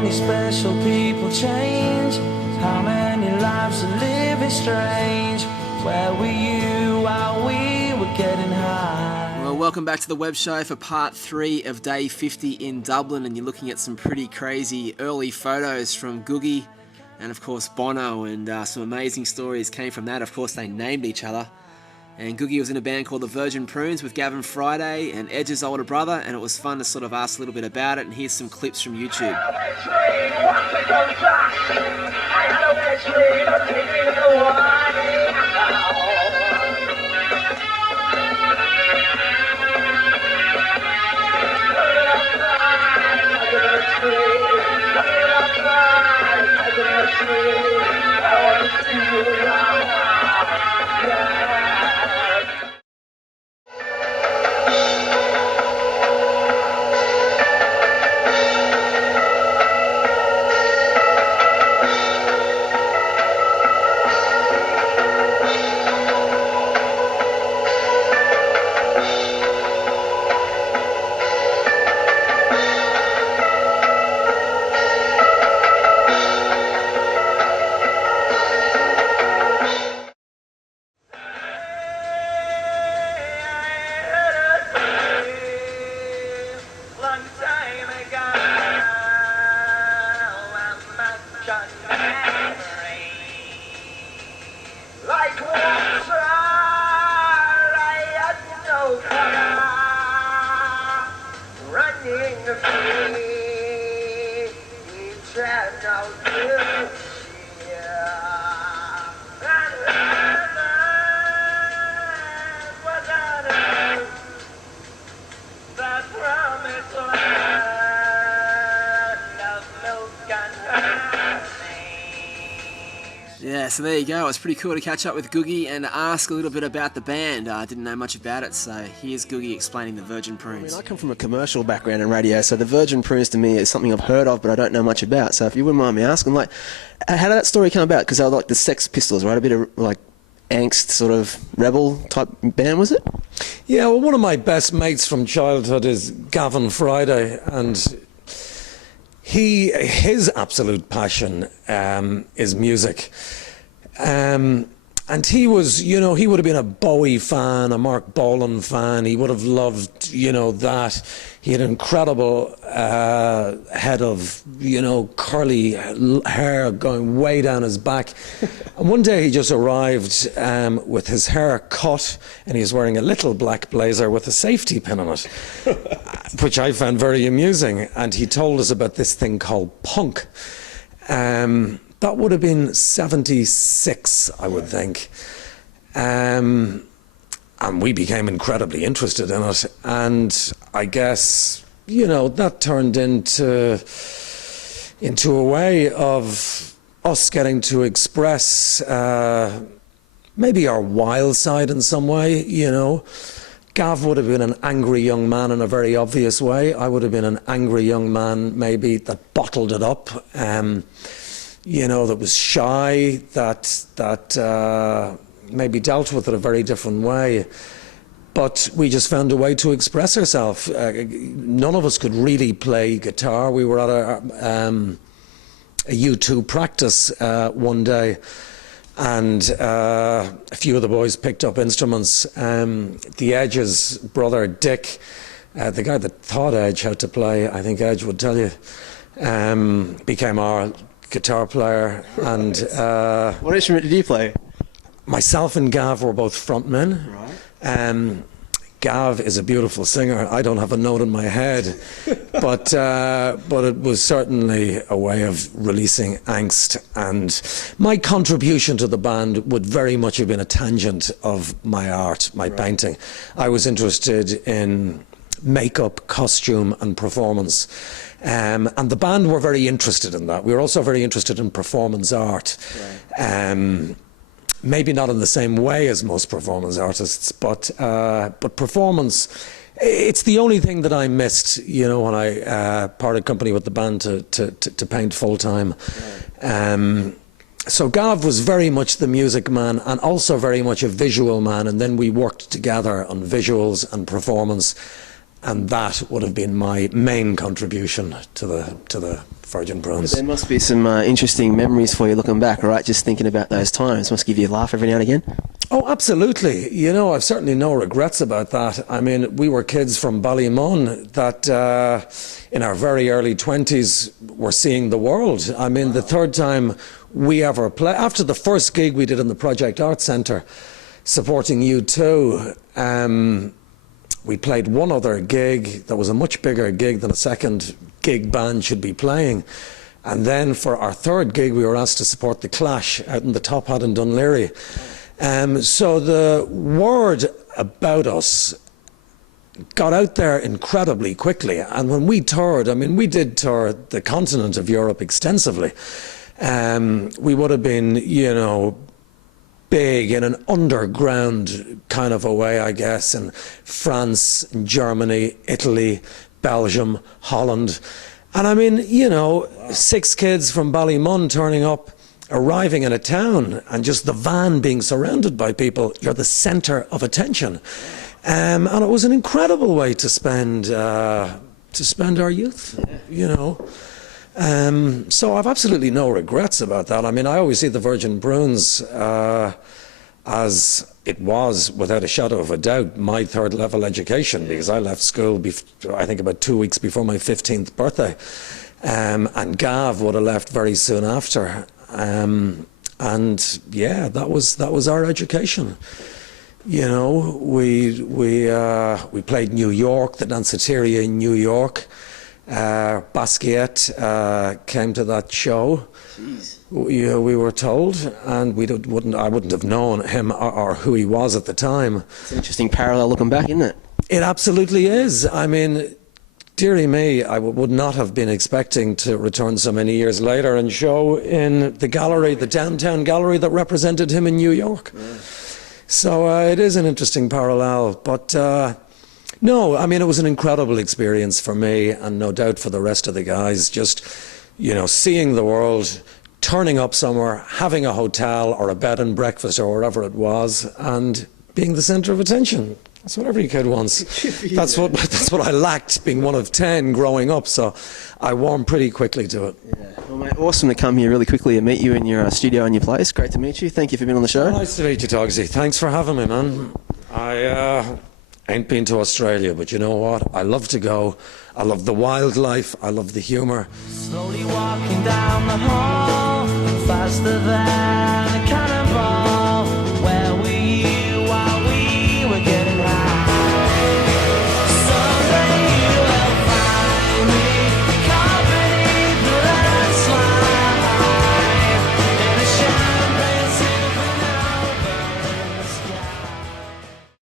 many special people change? How many lives are living strange? Where were you while we were getting high? Well, welcome back to the Web Show for part 3 of day 50 in Dublin, and you're looking at some pretty crazy early photos from Guggi and of course Bono, and some amazing stories came from that. Of course, they named each other, and Guggi was in a band called the Virgin Prunes with Gavin Friday and Edge's older brother, and it was fun to sort of ask a little bit about it, and here's some clips from YouTube. Yeah, so there you go. It was pretty cool to catch up with Guggi and ask a little bit about the band. I didn't know much about it, so here's Guggi explaining the Virgin Prunes. I come from a commercial background in radio, so the Virgin Prunes to me is something I've heard of, but I don't know much about. So if you wouldn't mind me asking, like, how did that story come about? Because they were like the Sex Pistols, right? A bit of like angst, sort of rebel type band, was it? Yeah, well, one of my best mates from childhood is Gavin Friday, and his absolute passion is music. And he was, you know, he would have been a Bowie fan, a Mark Bolan fan. He would have loved, you know, that. He had an incredible head of, you know, curly hair going way down his back. And one day he just arrived with his hair cut, and he was wearing a little black blazer with a safety pin on it, which I found very amusing. And he told us about this thing called punk. That would have been 76, I would think. And we became incredibly interested in it. And I guess, you know, that turned into a way of us getting to express maybe our wild side in some way, you know. Gav would have been an angry young man in a very obvious way. I would have been an angry young man, maybe, that bottled it up. You know, that was shy, that maybe dealt with it a very different way. But we just found a way to express ourselves. None of us could really play guitar. We were at a U2 practice one day, and a few of the boys picked up instruments. The Edge's brother, Dick, the guy that taught Edge how to play, I think Edge would tell you, became our guitar player. And what instrument did you play? Myself and Gav were both frontmen. Right. Gav is a beautiful singer. I don't have a note in my head, but it was certainly a way of releasing angst. And my contribution to the band would very much have been a tangent of my art, my painting. I was interested in makeup, costume, and performance. And the band were very interested in that. We were also very interested in performance art. Right. Maybe not in the same way as most performance artists, but performance, it's the only thing that I missed, you know, when I parted company with the band to paint full time. Right. So Gav was very much the music man and also very much a visual man, and then we worked together on visuals and performance. and that would have been my main contribution to the Virgin Prunes. There must be some interesting memories for you looking back, right? Just thinking about those times must give you a laugh every now and again. Oh, absolutely. You know, I've certainly no regrets about that. I mean, we were kids from Ballymun that in our very early 20s were seeing the world. I mean, the third time we ever played, after the first gig we did in the Project Arts Centre, supporting U2, we played one other gig that was a much bigger gig than a second gig band should be playing. And then for our third gig, we were asked to support The Clash out in the Top Hat in Dunleary. So the word about us got out there incredibly quickly. And when we toured, I mean, we did tour the continent of Europe extensively. We would have been, you know, big in an underground kind of a way, I guess, in France, Germany, Italy, Belgium, Holland. And I mean, you know, 6 kids from Ballymun turning up, arriving in a town, and just the van being surrounded by people, you're the centre of attention. And it was an incredible way to spend our youth, you know. So I've absolutely no regrets about that. I mean, I always see the Virgin Prunes as it was, without a shadow of a doubt, my third level education, because I left school, I think, about 2 weeks before my 15th birthday. And Gav would have left very soon after. And yeah, that was our education. You know, we played New York, the Danceteria in New York. Basquiat came to that show. Jeez. We were told, and I wouldn't have known him or who he was at the time. It's an interesting parallel looking back, isn't it? It absolutely is. I mean, dearie me, I would not have been expecting to return so many years later and show in the gallery, the downtown gallery that represented him in New York. Yeah. So it is an interesting parallel, but no, I mean, it was an incredible experience for me, and no doubt for the rest of the guys, just, you know, seeing the world, turning up somewhere, having a hotel or a bed and breakfast or whatever it was, and being the centre of attention. That's what every kid wants. That's what I lacked, being one of 10 growing up, so I warmed pretty quickly to it. Yeah. Well, mate, awesome to come here really quickly and meet you in your studio and your place. Great to meet you. Thank you for being on the show. Nice to meet you, Togsy. Thanks for having me, man. I ain't been to Australia, but you know what? I love to go. I love the wildlife. I love the humour. Slowly walking down the hall, faster than